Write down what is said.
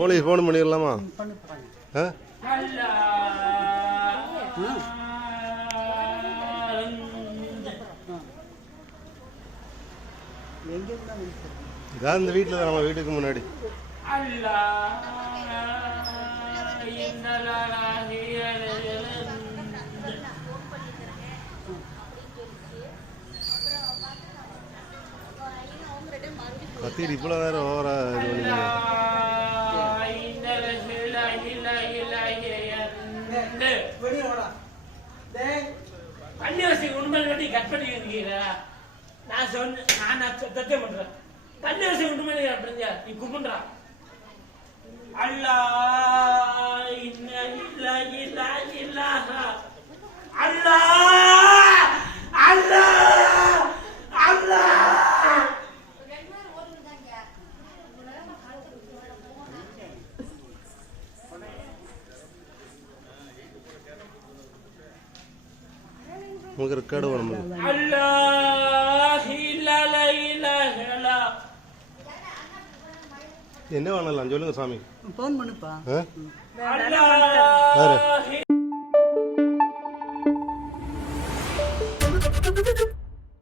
Police phone பண்ணிடலாமா? இதான் இந்த வீட்டில் நம்ம வீட்டுக்கு முன்னாடி கத்திரி இவ்வளோ நேரம் ஓவரா கன்னியாசி உண்மை கட்டி கட் பண்ணி இருக்கீங்களா? நான் சொன்ன நான் சத்தியம் பண்றேன். கன்னியாசி உண்மை அப்படிங்க நீ கும்பிடுறா அல்லாஹ் இல்ல இல்ல இல்ல அல்லாஹ் அல்லாஹ் அல்லாஹ். உங்களுக்கு ரெக்கார்டு வேணும். என்ன வேணலாம் சொல்லுங்க சாமி. ஃபோன் பண்ணுப்பா. வேற